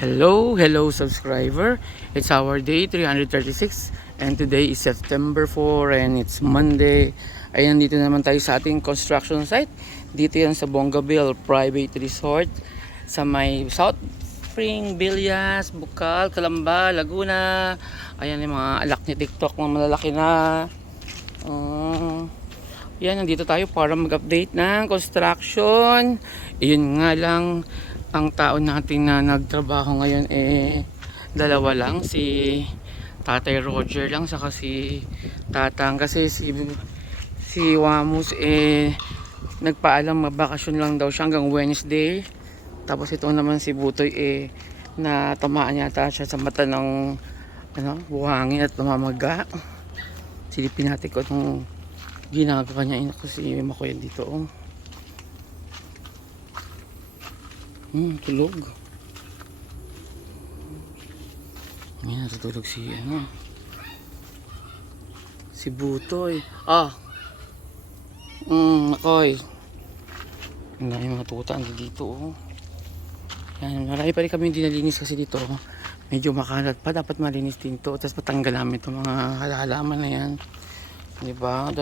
Hello subscriber. It's our day 336 and today is September 4 and it's Monday. Ayan, dito naman tayo sa ating construction site. Dito yan sa Bongabel Private Resort sa may South Spring, Villas, Bukal, Calamba, Laguna. Ayan yung mga alak ni TikTok na malalaki na. Yan, nandito tayo para mag-update ng construction. Iyon nga lang, ang tao natin na nagtrabaho ngayon dalawa lang, si Tatay Roger lang saka si Tatang, kasi si Wamus nagpaalam magbakasyon lang daw siya hanggang Wednesday. Tapos ito naman si Butoy na tamaan yata siya sa mata ng buhangin at namamaga. Silipin natin ko itong ginagawa niya kasi makuya dito. Tulog. Ayan, natutulog si Butoy. Nakoy. Ang mga tuta dito. Yan, marami pa rin kami dinalinis kasi dito medyo makalat pa, dapat malinis din to. Tapos patanggal namin itong mga halaman na yan, diba?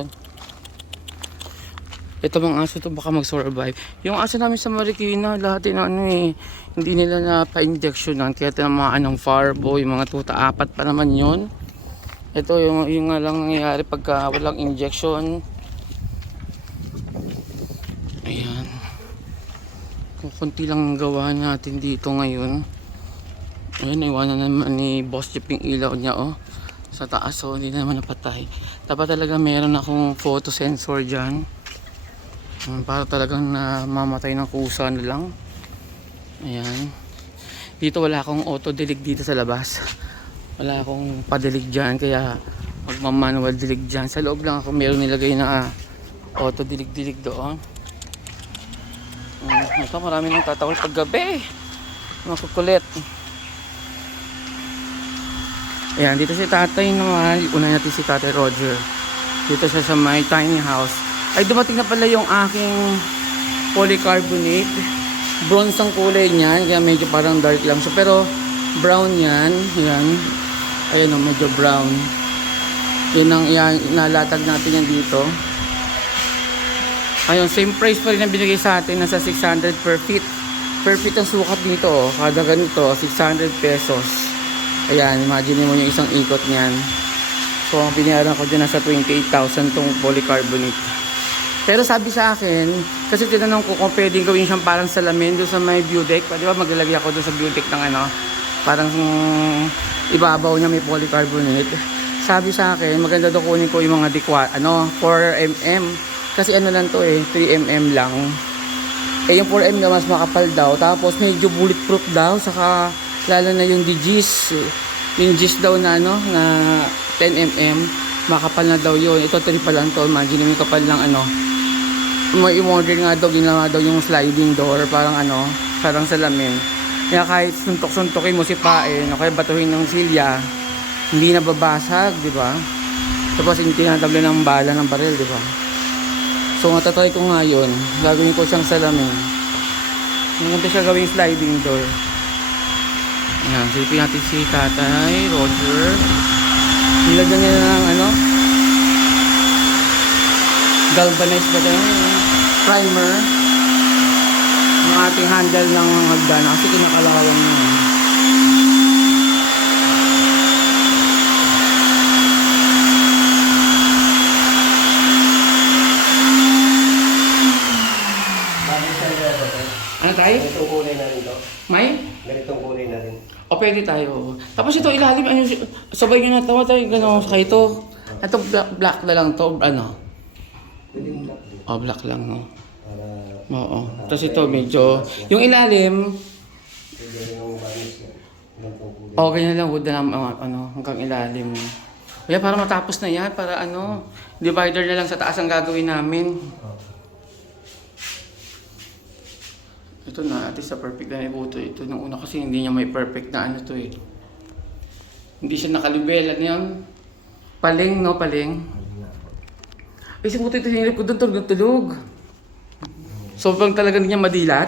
Ito mga aso to baka mag-survive. Yung aso namin sa Marikina, lahat hindi nila na pa-injectionan, kaya tinamaan ng Farbo, yung mga tuta, 4 pa naman yun. Ito yung nga lang nangyayari pagka walang injection. Ayan, kunti lang gawa natin dito ngayon. Ayan, iwanan naman ni Boss Jeep yung ilaw niya sa taas, hindi na naman napatay. Dapat talaga meron akong photo sensor dyan para talagang namamatay ng kusa na lang. Ayan, dito wala akong auto dilig dito sa labas, wala akong padilig dyan, kaya magmamanual dilig dyan. Sa loob lang ako meron nilagay na auto dilig doon. Ito, marami nang tatawal pag gabi, makukulit. Ayan, dito si Tatay naman. Una natin si Tatay Roger. Dito siya sa my tiny house. Ay, dumating na pala yung aking polycarbonate. Bronze ang kulay niyan, kaya medyo parang dark lang siya, pero brown yan. Yan. Ayan medyo brown. Yan, nalatag natin yan dito. Ayun, same price pa rin ang binigay sa atin, nasa 600 per feet. Per feet ang sukat dito, kada ganito 600 pesos. Ayan, imagine mo yung isang ikot niyan. So, ang binayaran ko dyan nasa 28,000 tong polycarbonate. Pero sabi sa akin, kasi tinanong ko kung pwedeng gawin siyang parang salamin doon sa may view deck. Di ba maglalagay ako doon sa view deck ng parang ibabaw niya may polycarbonate. Sabi sa akin, maganda daw kunin ko yung mga 4mm. Kasi lang to 3mm lang. Yung 4mm na mas makapal daw. Tapos medyo bulletproof daw. Saka lalo na yung digis. Yung gis daw na na 10mm. Makapal na daw yun. Ito 3 pa lang to. Imagine yung kapal lang may model nga daw, ginawa daw yung sliding door, parang parang salamin. Kaya kahit suntok-suntokin mo sipain o kaya batuhin ng silya, hindi na babasag, di ba? Tapos hindi tinatable ng bala ng baril, di ba? So matatry ko nga yun, gagawin ko siyang salamin. Maganda siya gawing sliding door. Ayan, silipin natin si Tatay Roger. Nilagyan niya ng galvanized ba tayo? Primer. Yung ating handle ng hagdan kasi kinakalawang niya. Ano tayo? Ganitong kulay na rin to. May? Ganitong kulay na rin. O pwede tayo. Tapos ito ilalim, sabay nyo na tawa tayo, kaya ito. Ito black na lang to, Pwedeng black din. black lang, no? Para Oo. Tapos ito medyo, yung ilalim, pwede rin yung varnish niya. Ganitong kulay. okay na lang, wood na lang, hanggang ilalim. Kaya para matapos na yan, para divider na lang sa taas ang gagawin namin. Ito na, at least sa perfect na ibuto. Ito nung una kasi hindi niya may perfect na Hindi siya nakalibel. Yan? Paling, no? Paling. Ay, si buto ito hinilip ko doon, tulog. Sobrang talaga niya madilat.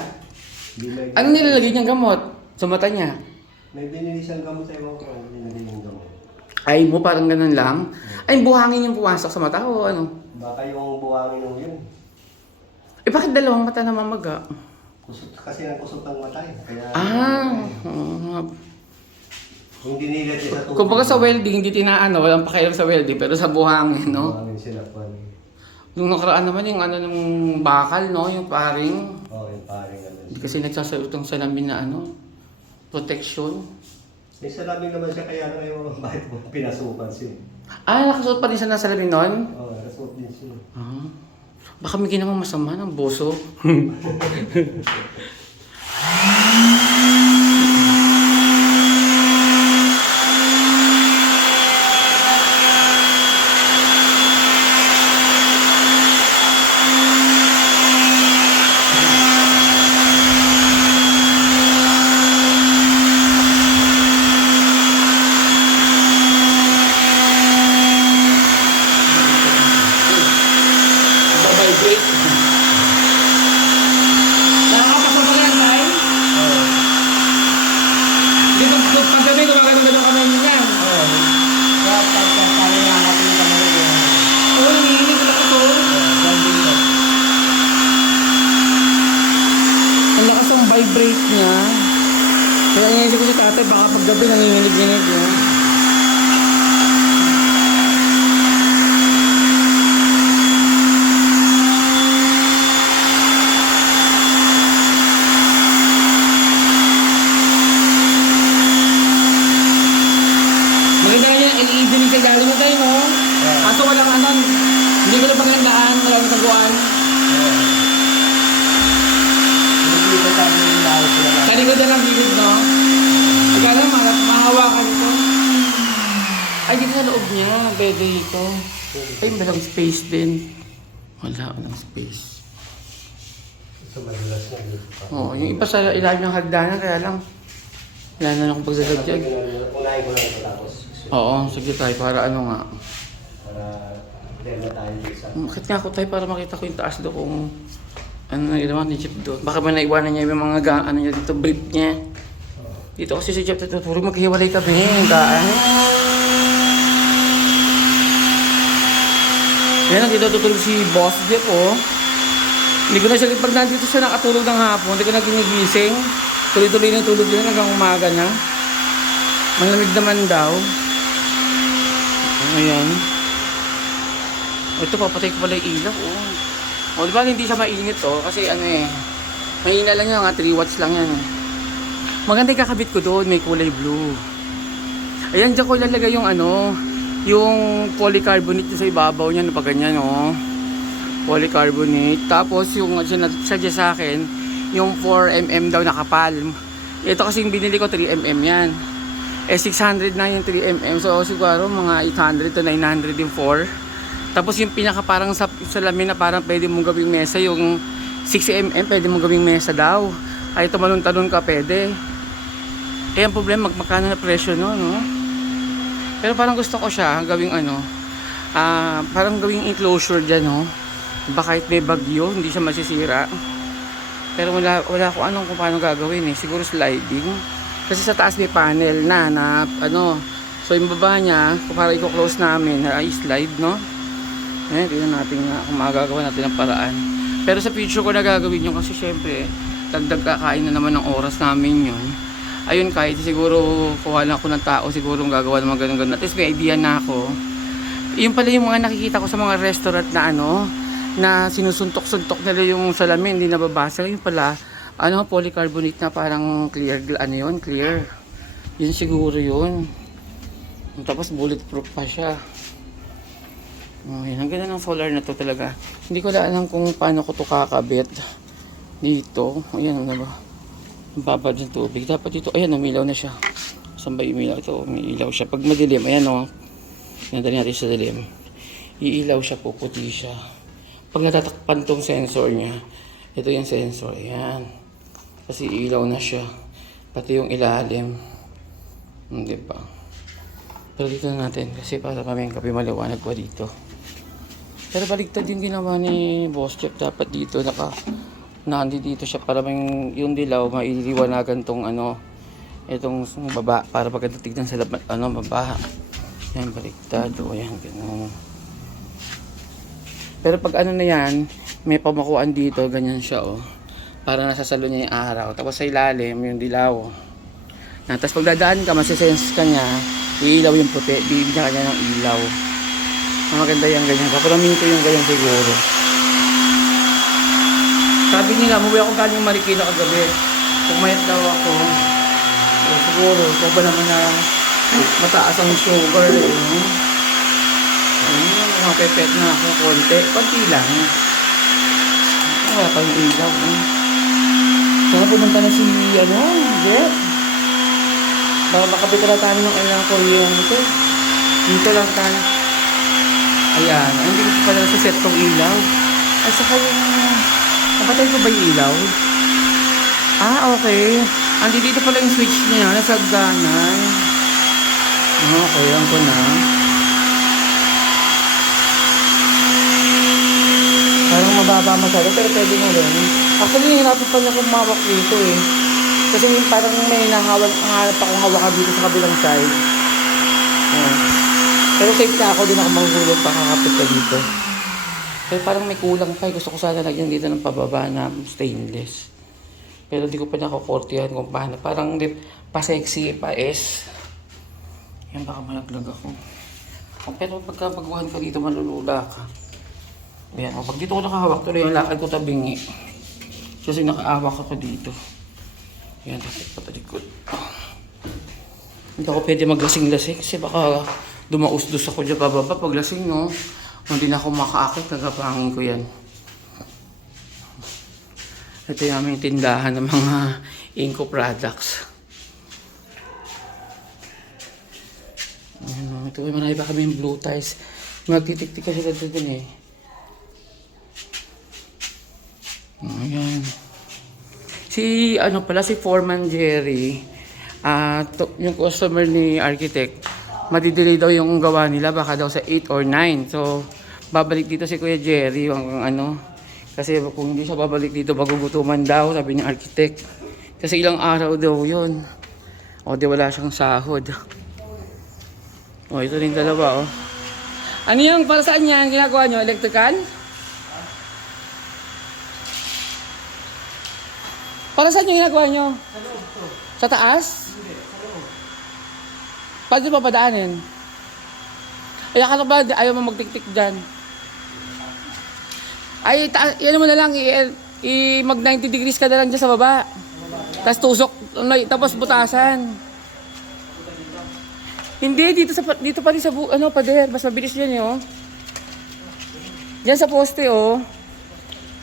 Ano nilalagay niyang gamot sa mata niya? May binili siyang gamot tayo ko. Binili yung gamot. Ay mo, parang ganun lang. Ay, buhangin yung pumasok sa mata o ano? Baka yung buwangin ng yun. Eh, bakit dalawang mata na mamaga? Kusot, kasi ang kusot ang mata eh. Kaya, Oo nga. hindi nila siya sa tubig. Kumbaga sa welding, hindi tinaano, walang pakialam sa welding, pero sa buhangin, no? Buwangin sila po. Yung nakaraan naman yung ano ng bakal, no? Yung paring. Oo, yung paring ano. Hindi kasi nagsasayot ng salamin na ano, protection. May salamin naman siya kaya na ngayon bakit mo pinasukan siya. Ah, nakasuot pa din siya ng salamin nun? Oo, nasuot din siya. Ah. Baka may ginawang masama ng boso. Babibrate. Nakakapasok ba yan, Tay? Oo. Di ba pag gabi, gumagano ba yung kamay niyo yan? Oo. Kaya pagkakari nga natin yung kamay ko. Oo, nangihinig ko ako to. Ang lakas ng vibrate niya. Kaya ngayon ko si tatay, baka pag gabi nanginginig-ginig niya. Maganda nga yan, LED rin sa ilalim mo tayo, no? Kaso walang ano, hindi ko na pagandaan, walang taguan. Hindi ko tayo yung lahat sila lang. Sa likod na ng gilid, no? Ikaw naman, mahawakan ito. Ay, dito sa loob niya, pwede ito. Ay, walang space din. Walang space. Ito madulas na dito pa. Oo, yung iba sa ilalim ng hagdanan, kaya lang, wala na akong pagsasadyag. Unahin ko lang ito tapos. Oo, sige tayo, para ano nga. Para demo tayo dito sa... Bakit nga ako tayo para makita ko yung taas doon kung ano na ginawa ni Jeff doon. Baka ba naiwanan niya yung mga ano niya dito, brief niya. Dito kasi si Jeff tuturo, maghiwalay kami, gaan. Yan, dito tutulog si Boss Jeff, oh. Hindi ko na siya, pag nandito siya nakatulog ng hapon, hindi ko na ginigising. Tuloy-tuloy na tulog yun hanggang umaga na. Malamig naman daw. Ayan. Ito, papatay ko pala yung ilaw, oh. O, di ba hindi siya mainit, oh? Kasi ano eh, mahina lang yan, 3 watts lang yan. Maganda yung kakabit ko doon, may kulay blue. Ayan, dyan ko ilalagay yung ano, yung polycarbonate sa ibabaw niya, pag ganyan, oh. Polycarbonate. Tapos yung sadya sa akin, yung 4mm daw na kapal. Ito kasi yung binili ko, 3mm yan. Eh, 600 na yung 3mm. So, siguro mga 800 to 900 yung 4. Tapos yung pinaka parang salamin na parang pwede mong gawing mesa, yung 6mm pwede mong gawing mesa daw. Kahit tumalon-talon ka, pwede. Eh, ang problema, magmakano na presyo no? Pero parang gusto ko siya gawing ano, parang gawing enclosure dyan, no? Baka kahit may bagyo, hindi siya masisira. Pero wala ko anong kung paano gagawin eh. Siguro sliding. Kasi sa taas may panel na ano. So yung baba niya, para i-close namin, i-slide, no? Eh, tingnan natin nga kung magagawa natin ng paraan. Pero sa future ko na gagawin yun kasi syempre, dagdag kakain na naman ng oras namin yun. Ayun, kahit siguro kuha lang ako ng tao, siguro gagawa ng mga ganun-ganun. At least may idea na ako. Yun pala yung mga nakikita ko sa mga restaurant na ano, na sinusuntok-suntok nila yung salamin, hindi nababasa. Yun pala, ano, polycarbonate na parang clear, ano yun, clear. Yun siguro yun. Tapos bulletproof pa siya. Oh, yun, ang ganda ng solar na to talaga. Hindi ko na alam kung paano ko to kakabit dito. Ayan, ano ba? Ang babad ng tubig. Dapat dito, ayan, umilaw na siya. Saan ba umilaw? Ito, umiilaw siya. Pag madilim, ayan o. Nadali natin sa dilim. Iilaw siya, puputi siya. Pag natatakpan tong sensor niya, ito yung sensor, ayan. Kasi ilaw na siya. Pati yung ilalim. Hindi ba? Pero dito na natin, kasi para kami ang kape maliwanag pa dito. Pero baligtad yung ginawa ni Boss Jeff. Dapat dito, nandito siya para yung dilaw, mailiwanagan tong ano. Itong baba, para pagka tignan sa laban, baba. Yan, baliktado. Ayan, ganun. Pero pag ano na yan, may pamakuan dito, ganyan siya, oh. Para nasa salo niya yung araw. Tapos sa ilalim, yung dilaw. Tapos pag dadaan ka, masisense ka niya, iilaw yung puti, bibigyan ka niya ng ilaw. Maganda yung ganyan. Kapalamin ko yung ganyan siguro. Sabi nila, umuwi ako galing Marikina kagabi. Pumayat daw ako. Siguro, ito ba naman na mataas ang sugar eh. Mapepet na ako konti. Konti lang. Wala pa yung ilaw. Sana pumunta na si, Jeff. Baka makabit na tayo ng ilang kuryente. Dito lang tayo. Ayan. Hindi ko pala sa set tong ilaw. Ay, saka yung... Napatay ko ba yung ilaw? Okay. Andi dito pala yung switch niya. Nasa hagdanan. Okay, yan ko na. Parang mababa masyado, pero pwede mo rin. Actually, hinapin pa niya kung mawak dito eh. Kasi parang may hanap akong hawakan dito sa kabilang side. Pero safe na ako, din ako maghulog pa kakapit ka dito. Pero parang may kulang pa eh. Gusto ko sana lagyan dito ng pababa na stainless. Pero di ko pa nakukortihan kung paano. Parang pa-sexy, pa-S. Yan, baka malaglag ako. Pero pagka baguhan ka dito, malulula ka. Ayan, pag dito ko nakahawak, tuloy yung lakad ko tabingi. Kasi nakaawak ako dito. Ayan, dapat patalikod. Hindi ako pwede maglasing-lasing kasi baka dumausdos ako dyan pababa. Pag lasing, no? Hindi na ako makaakit, nagapangin ko yan. Ito yung aming tindahan ng mga Inco products. Ayan, ito, marami pa kami yung blue ties. Magtitik-tik kasi dito din eh. Ayan. Si Foreman Jerry, yung customer ni architect, madidelay daw yung gawa nila, baka daw sa 8 or 9. So, babalik dito si Kuya Jerry, kasi kung hindi siya babalik dito, magugutuman daw, sabi ni architect. Kasi ilang araw daw yun. Di wala siyang sahod. Ito rin dalawa, Ano yung, para saan yan, ginagawa nyo? Electrical? Para saan yung ginagawa nyo? Sa loob to. Sa taas? Hindi, sa loob. Paano pa padaanin? Ay, akala ba ayaw mo magtik-tik dyan? Ay, yan mo na lang, mag 90 degrees ka na lang dyan sa baba. Tapos tusok, tapos butasan. Hindi, dito pa rin sa, pader, mas mabilis dyan Dyan sa poste,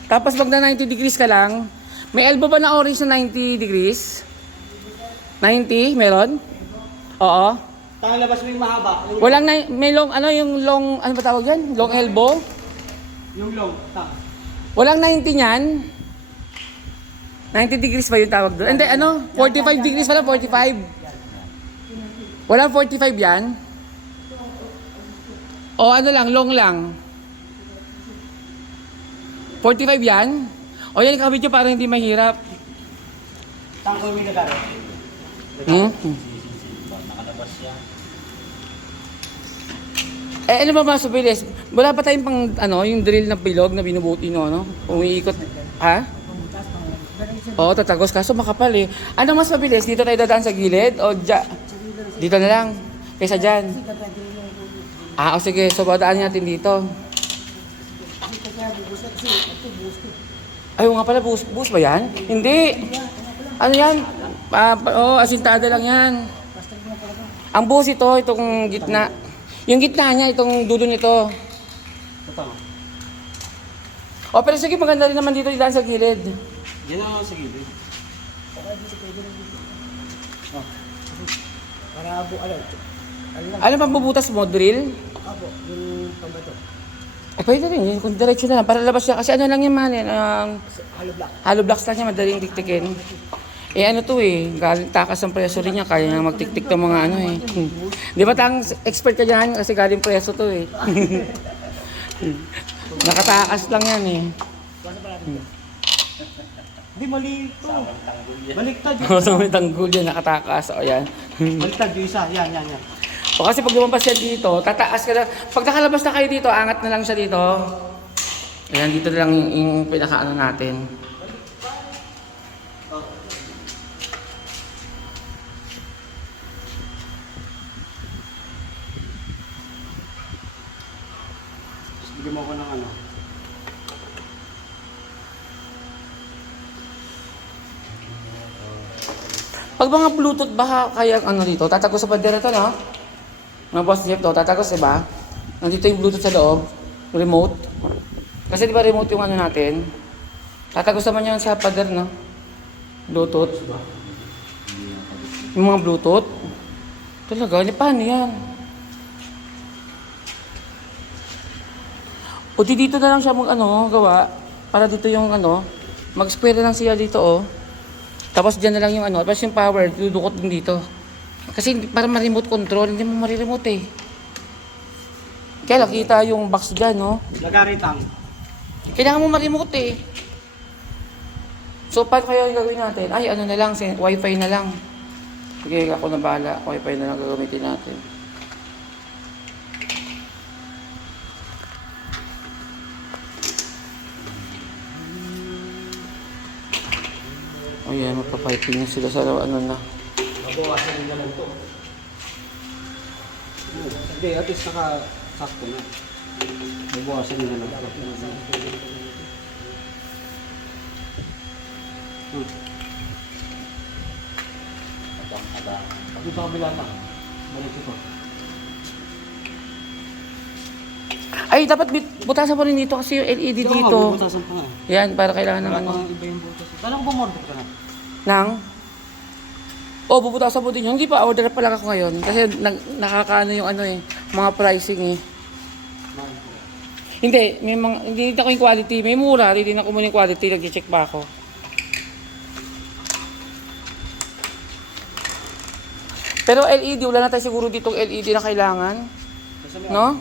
Tapos mag na 90 degrees ka lang. May elbow ba na orange na 90 degrees? 90? Meron? Oo. Tanging labas mo yung mahaba. Walang may long, yung long, ano ba tawag yan? Long elbow? Yung long, tang. Walang 90 niyan? 90 degrees ba yung tawag doon? Hindi, 45 degrees pala, 45. Walang 45 yan? O lang, long lang. 45 yan? O yan, ikabit nyo para hindi mahirap. Tang ko yung nagaro. Nakalabas siya. Ano ba mas mabilis? Wala pa tayong pang, yung drill na bilog na binubuti umiikot. Ha? Oo, tatagos. Kaso makapal eh. Ano mas mabilis? Dito tayo dadaan sa gilid? O dito na lang? Kaysa dyan? Sige. So, dadaan natin dito. Ay, nga pala, bus ba yan? Hindi. Ano yan? Asintada lang yan. Ang bus itong gitna. Yung gitna niya, itong dulo nito. Pero sige, maganda rin naman dito daan sa gilid. Yan ako sa gilid. Para Ano bang bubutas mo? Drill? Apo, yung pambato. Pwede rin yun, kung diretso na lang, para labas siya. Kasi lang yan man, Hollow block. hollow blocks lang niya, madaling tiktikin. Galing takas ng preso rin niya, kaya nga magtiktik ng mga Di ba expert ka dyan? Kasi galing preso to Nakatakas lang yan Hindi, mali ito. Baliktad O, yung sa may tanggol yan, nakatakas. O, yan. Baliktad yung isa. Yan. O, kasi pag lumabas yan dito, tataas ka na. Pag nakalabas na kayo dito, angat na lang siya dito. Ayan, dito na lang yung pinakaano natin. Bigyan mo ako ng ano. Pag mga Bluetooth, baka kaya ano dito, tatagos sa bandera to, no? Mga boss Jeff to, tatagos, diba? Nandito yung Bluetooth sa loob, remote. Kasi di ba remote yung ano natin? Tatagos naman yan sa pader, no? Bluetooth. Yung mga Bluetooth. Talaga, paano yan? O di dito na lang siya gawa. Para dito yung mag-square na lang siya dito, oh. Tapos dyan na lang yung tapos yung power, dudukot din dito. Kasi para ma-remote control, hindi mo ma-remote eh. Kaya lang, kita yung box dyan, no? Lagaritang. Kailangan mo ma-remote eh. So, paano kaya yung gagawin natin? Ay, ano na lang, wifi na lang. Sige, ako na bahala. Wifi na lang gagamitin natin. Ayan, magpapiping na sila sa ano na. Mabawasan nila lang ito. Hindi, at least nakasakto na. Mabawasan nila lang ito. Dito kabila pa. Balik ito. Ay, dapat butasan mo rin dito kasi yung LED Ito dito. nga, butasan pa nga. Yan, para kailangan ng Wala pa iba yung butas. Kala ko ba morbid ka na? Nang? Oh, bubutasan mo din yun. Hindi pa, order pa lang ako ngayon. Kasi nakakaano yung mga pricing eh. Hindi, hindi ako yung quality. May mura, hindi na ko muna yung quality. Nag-check pa ako. Pero LED, wala na tayo siguro ditong LED na kailangan. No?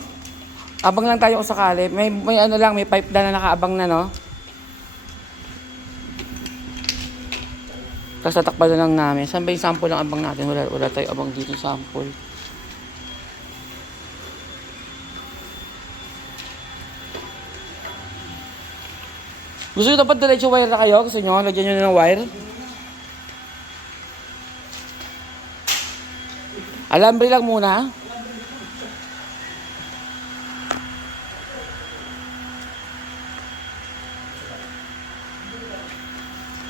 Abang lang tayo kung sakali. May may pipe na nakaabang na, no? Tapos tatakpan na lang namin. Saan ba yung sample ng abang natin? Wala tayo abang dito sample. Gusto nyo dapat diretso wire na kayo? Gusto nyo? Lagyan nyo na ng wire? Alambre lang muna.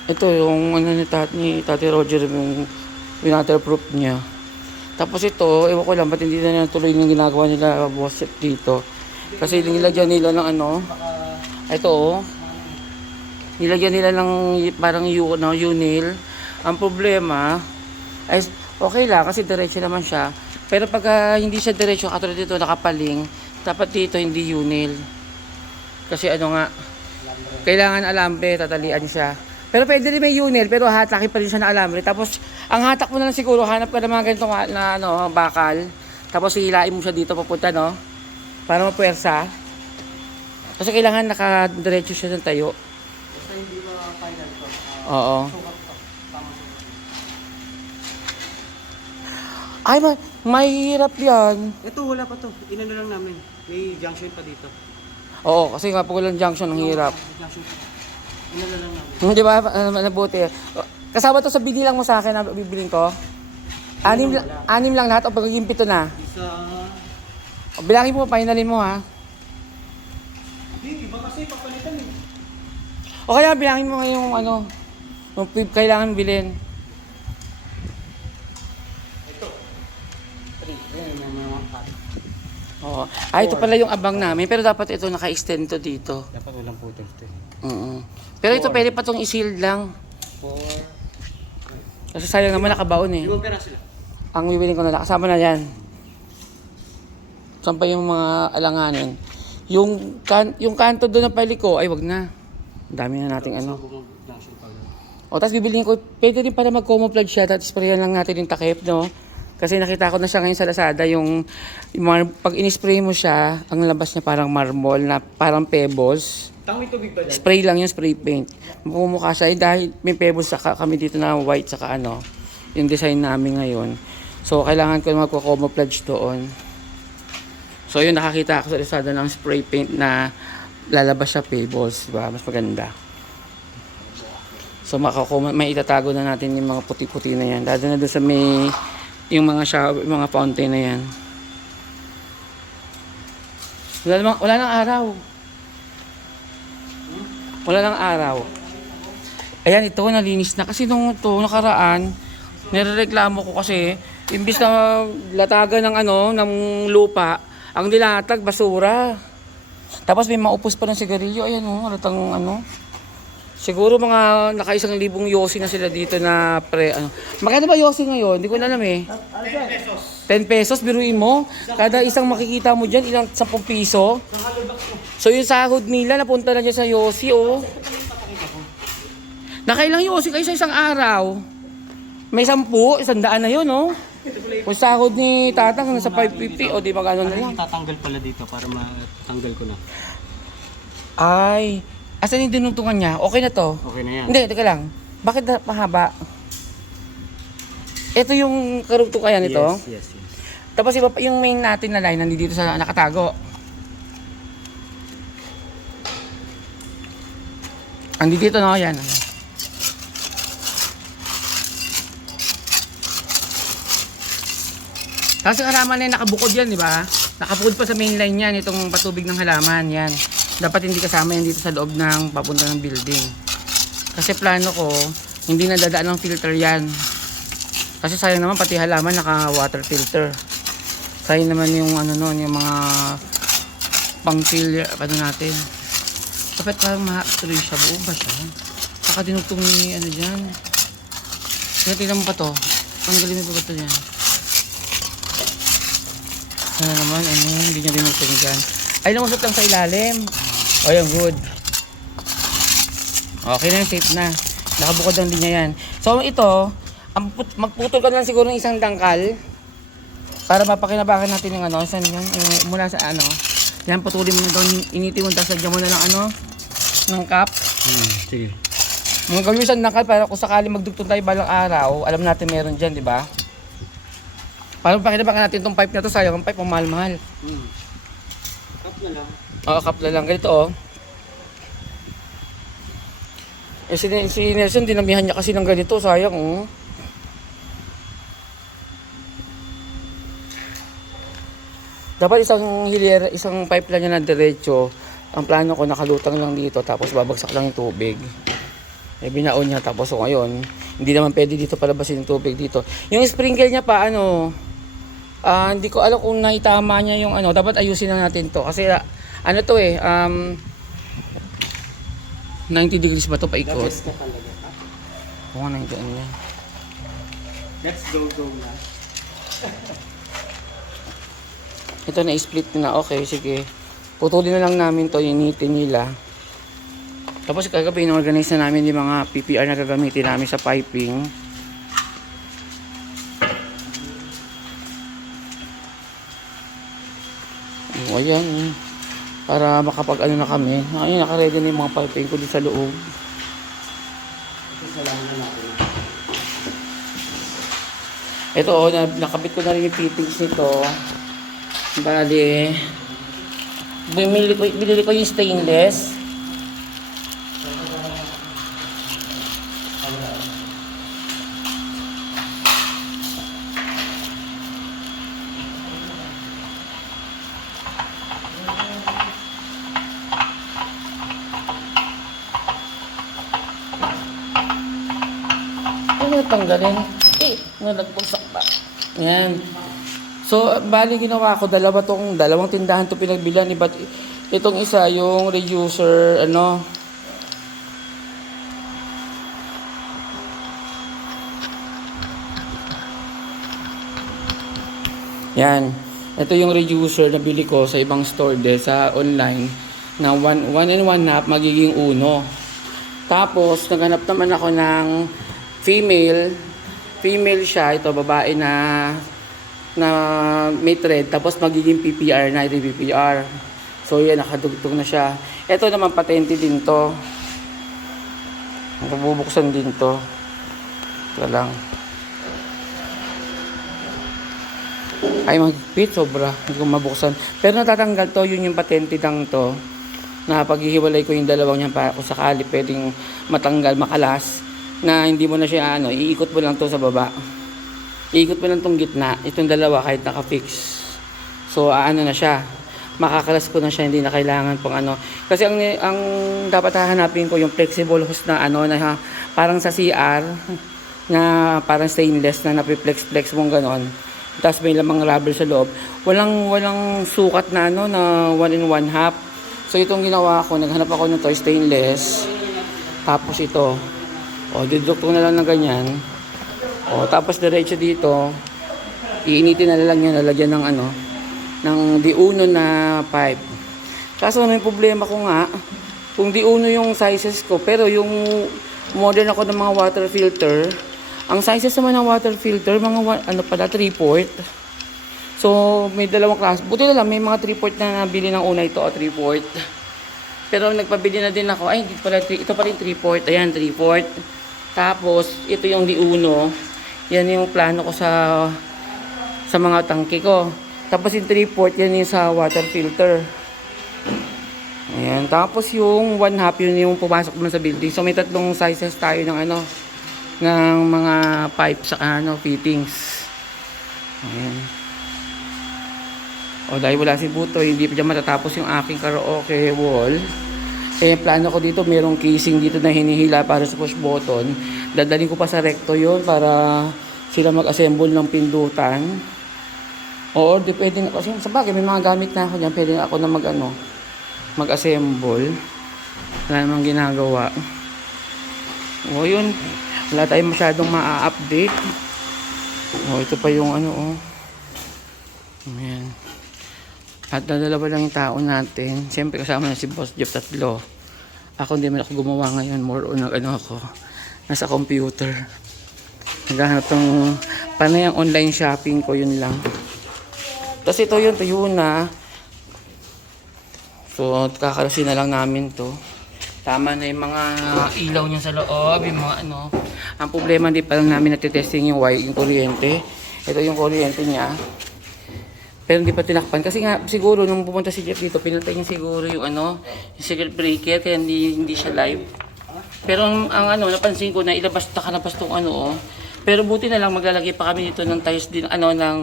Ito yung ni Tati Roger, yung waterproof niya. Tapos ito, ewan ko lang, ba't hindi na natuloy yung ginagawa nila boss dito. Kasi nilagyan nila ng ito nilagyan nila ng parang unil. Ang problema, ay okay lang kasi diretso naman siya. Pero pag hindi siya diretso, katulad dito nakapaling, dapat dito hindi unil. Kasi kailangan alambre, tatalian siya. Pero pwede rin may unil, pero hatakin pa rin siya na alambre. Tapos, ang hatak mo na lang siguro, hanap ka ng mga ganitong bakal. Tapos, hihilain mo siya dito papunta, no? Para mapuwersa. Kasi kailangan nakadiretso siya ng tayo. Basta hindi ba final to? Oo. Sukat to. Tama sukat. Ay, mahirap yan. Ito, wala pa to. Inano lang namin. May junction pa dito. Oo, kasi nga pag walang junction, ang hirap. May junction pa. Inano lang namin. Di ba, nabuti. Kasama to sa binilang mo sa akin na bibiling ko. Anim lang lahat o pagiging 7 na. Isa... Bilangin mo, pahinalin mo ha. Hindi, iba kasi papalitan eh. O kaya bilangin mo ngayong yung kailangan bilhin. Ito. 3. Ayan, may mga cut. Oo. Ito pala yung abang namin, pero dapat ito naka-extend to dito. Dapat walang putol to eh. Pero ito pwede pa itong i-sealed lang. 4. Kasi sayang naman nakabaon eh. 5 pera sila. Ang bibiling ko na lang, kasama na yan. Saan pa yung mga alanganin? Yung kanto doon na paliko, ay wag na. Ang dami na nating Junction pa lang. O, tapos bibiliin ko, pwede rin para mag-camouflage siya, tapos sprayan lang natin yung takip, no? Kasi nakita ko na siya ngayon sa Lazada, pag in-spray mo siya, ang labas niya parang marble, na parang pebbles. Tangoy tubig ba dyan? Spray lang yung spray paint. Pumukha siya dahil may pebbles kami dito na white saka ano, yung design namin ngayon. So kailangan ko magko-camouflage doon. So yun, nakakita ako sa Lazada ng spray paint na lalabas siya pebbles, diba? Mas maganda. So may itatago na natin yung mga puti-puti na yan. Lalo na doon sa may yung mga shower, yung mga fountain na yan. Wala nang araw. Wala nang araw. Ayan, ito nalinis na kasi nung nakaraan, nirereklamo ko kasi imbis na latagan ng ng lupa, ang nilatag basura. Tapos may maupos pa ng sigarilyo. Ayan halatang siguro mga naka-1,000 yosi na sila dito na Magkano ba yosi ngayon? Hindi ko na alam eh. 10 pesos, biruin mo. Kada isang makikita mo dyan, ilang 10 piso. So yung sahod nila, napunta na dyan sa yosi, oh. Nakailang yosi kayo sa isang araw. May 10, 100 na yun, oh. Kung sahod ni Tatang, nasa 550, o di magano na lang. Tatanggal pala dito para matanggal ko na. Ay, asan yung dinuntungan niya? Okay na to? Okay na yan. Hindi, teka lang. Bakit mahaba? Ito yung karugtukan nito? Yes. Tapos iba pa yung main natin na line nandito sa nakatago. Andito no, yan. Tapos yung halaman na yun, nakabukod yan, di ba? Nakabukod pa sa main line yan, itong patubig ng halaman, yan. Dapat hindi kasama yan dito sa loob ng papunta ng building. Kasi plano ko, hindi na dadaan ng filter yan. Kasi sayang naman, pati halaman naka-water filter. Sayang naman yung yung mga pang-fill, natin. Dapat parang tuloy siya, buo ba siya? Saka dinugtong ni dyan. Kaya tingnan mo pa to. Tanggalin mo ba ito dyan? Ano naman, hindi niya dinugtong dyan. Ay, lumusot lang sa ilalim. O, yan, good. Okay na, safe na. Nakabukod lang din niya yan. So, ito, magputol ka lang siguro ng isang dangkal para mapakinabangan natin yung mula sa yan, putulin mo na doon, initin mo, tapos lagyan mo na ng ng cup. Sige. Mga gawin isang dangkal para kung sakali magdugtong tayo balang araw, alam natin meron dyan, di ba? Para mapakinabangan natin itong pipe na to, sayang ang pipe, mahal-mahal. Cup na lang. Oo, cup na lang. Ganito, oh. Si Nelson, dinamihan niya kasi ng ganito. Sayang, oh. Dapat isang pipe lang niya na diretso. Ang plano ko, nakalutang lang dito. Tapos babagsak lang yung tubig. Binaon niya. Tapos ngayon, hindi naman pwede dito palabasin yung tubig dito. Yung sprinkle niya pa, hindi ko alam kung naitama niya yung dapat ayusin lang natin to kasi 90 degrees ba to paikot? That's ka talaga. Oo, 90 yan. Let's go na. Ito na split na. Okay, sige. Putulin na lang namin to, initin nila. Tapos kagabi in-organize na namin yung mga PPR na gagamitin namin sa piping. Ayan, para makapag na kami. Ayun, nakaready na yung mga piping ko dito sa loob. Ito nakabit ko na rin yung fittings nito. Bali, binili ko yung stainless. Tanggalin. Nagpagsak pa. Yan. So, bali ginawa ko, dalawang tindahan to pinagbilan. Itong isa, yung reducer, yan. Ito yung reducer na bili ko sa ibang store sa online na 1 and 1/2 magiging 1. Tapos, naghanap naman ako ng female siya, ito babae na may thread, tapos magiging PPR na, ito PPR. So yan, nakadugtong na siya. Ito naman patente din to. Bubuksan din to. Ito lang. Ay, magpit, sobra. Hindi ko mabuksan. Pero natatanggal to, yun yung patente lang to. Na paghihiwalay ko yung dalawang yan para kung sakali pwedeng matanggal, makalas. Na hindi mo na siya, iikot mo lang to sa baba. Iikot mo lang tong gitna. Itong dalawa kahit naka-fix. So, na siya. Makakalas ko na siya, hindi na kailangan pang Kasi ang dapat hahanapin ko yung flexible hose na na parang sa CR na parang stainless na napi-flex mong ganon. Tapos may lamang rubber sa loob. Walang sukat na na 1 1/2. So itong ginawa ko, naghanap ako ng stainless. Tapos ito. Didukto na lang ng ganyan. Tapos diretso dito. Iinitin na lang yan, lalagyan ng ng di-uno na pipe. Kaso may problema ko nga, kung di-uno yung sizes ko, pero yung modern ako ng mga water filter, ang sizes naman ng water filter, mga 3/4. So, may dalawang klase. Buti na lang, may mga 3/4 na nabili ng una ito, 3/4. Pero nagpabili na din ako, ito pa rin 3/4. Ayan, 3/4. Tapos, ito yung di-uno. Yan yung plano ko sa mga tangke ko. Tapos yung 3/4, yan yung sa water filter. Ayan. Tapos yung 1/2, yun yung pumasok mo sa building. So may tatlong sizes tayo ng ng mga pipes sa fittings. Ayan. Dahil wala si Butoy, hindi pa dyan matatapos yung aking karaoke wall. Plano ko dito, merong casing dito na hinihila para sa push button. Dadalhin ko pa sa recto yun para sila mag-assemble ng pindutan. Oo, pwede na kasi sa bagay may mga gamit na ako diyan, pwede na ako na mag-assemble. Wala namang ginagawa. Yun. Wala tayong masyadong ma-update. Ito pa yung Ayan. At dalawa lang yung tao natin. Siyempre kasama na si Boss Jeff, 3. Ako hindi man ako gumawa ngayon, more on ako. Nasa computer. Naghahanap ng panay ang online shopping ko, yun lang. Tapos ito yun, tuyo na. So, kakalasin na lang namin to. Tama na yung mga ilaw niya sa loob, yung mga Ang problema, hindi pa lang namin natitesting yung wire, yung kuryente. Ito yung kuryente niya. Pero hindi pa tinakpan. Kasi nga, siguro, nung pumunta si Jeff dito, pinatay niya siguro yung yung circuit breaker, kaya hindi siya live. Pero ang napansin ko na nakalabas tong Pero buti na lang, maglalagay pa kami dito ng tiles din, ng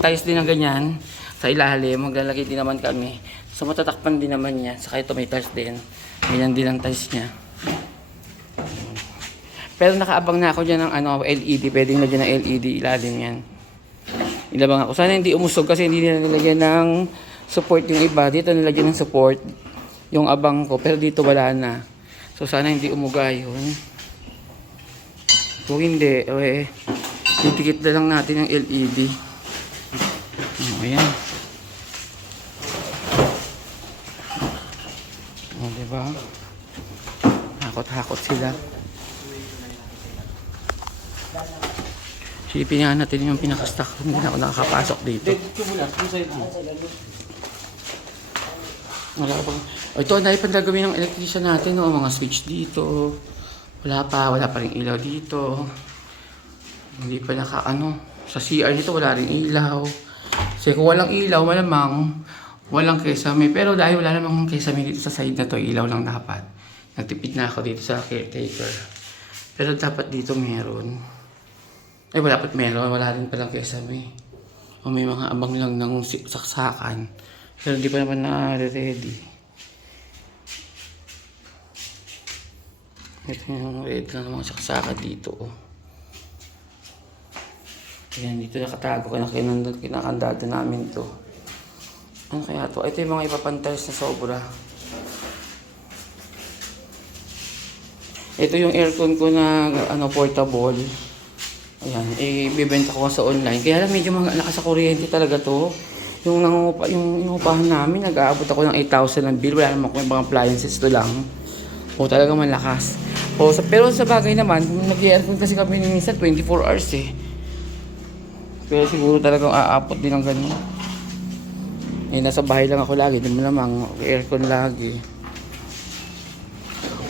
tiles din ng ganyan sa ilalim. Maglalagay din naman kami. So matatakpan din naman niya. Saka ito may tiles din. Ganyan din ang tiles niya. Pero nakaabang na ako dyan ng LED. Pwedeng na dyan ng LED ilalim yan. Ilabang ako. Sana hindi umusog kasi hindi nila nilagyan ng support yung iba. Dito nilagyan ng support yung abang ko. Pero dito wala na. So sana hindi umuga yun. Kung hindi, titikit na lang natin yung LED. Ayan. Diba? Hakot-hakot sila. Silipin nga natin yung pinaka-stock. Hindi na ako nakakapasok dito. Wala pa. Ito, ang dahil pang gagawin ng electrician natin. Mga switch dito. Wala pa rin ilaw dito. Hindi pa sa CR nito wala rin ilaw. Kasi kung walang ilaw, malamang walang kesame. Pero dahil wala namang kesame dito sa side na to, ilaw lang dapat. Nagtipid na ako dito sa caretaker. Pero dapat dito meron. Wala pa't meron. Wala rin palang kesame. O may mga abang lang ng saksakan. Pero hindi pa naman na-ready. Ito yung red lang ng mga saksakan dito. Ayan, dito nakatago ka na kinakandado namin to. Ano kaya to? Ito yung mga ipapantiles na sobra. Ito yung aircon ko na portable. Ayan, ibibenta ko sa online. Kaya lang medyo malakas sa kuryente talaga to. Yung inuupahan namin, nag-aabot ako ng 8,000 ng bill. Wala naman ko yung mga appliances to lang. Talaga malakas. Pero sa bagay naman, nag-aircon kasi kami minsan 24 hours Pero siguro talagang aabot din ng ganun. nasa bahay lang ako lagi, di mo namang aircon lagi.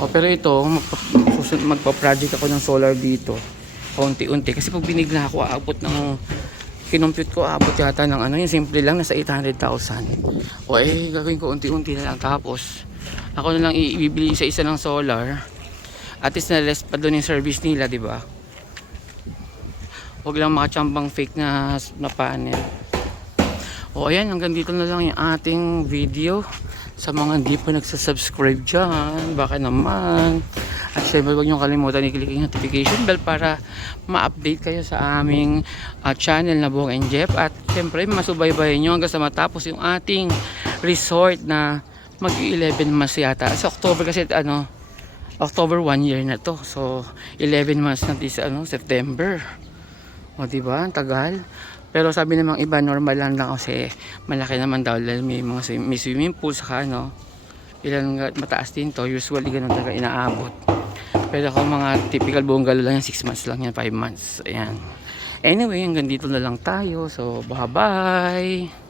Pero ito, magpa-project ako ng solar dito. Unti-unti. Kasi pag binigla ako, aabot ng, kinompute ko, aabot yata ng yung simple lang, nasa 800,000. Gagawin ko unti-unti na lang. Tapos, ako na lang ibibili isa-isa ng solar. At least na less pa doon yung service nila, di ba? Huwag lang makachambang fake na panel. Ayan, hanggang dito na lang yung ating video. Sa mga hindi pa nagsasubscribe dyan, baka naman. At syempre, huwag nyo kalimutan i-click yung notification bell para ma-update kayo sa aming channel na Bong and Jeff. At syempre, masubaybayan nyo hanggang sa matapos yung ating resort na mag-11 months yata. Sa October kasi, October 1 year na to. So, 11 months na this, September. Diba? Ang tagal. Pero sabi namang iba, normal lang kasi malaki naman daw dahil may swimming pool saka ilan mataas din to. Usually ganun talaga inaabot. Pero kung mga typical bungalow lang yan, 6 months lang yan, 5 months. Ayan. Anyway, hanggang dito na lang tayo. So, bye-bye!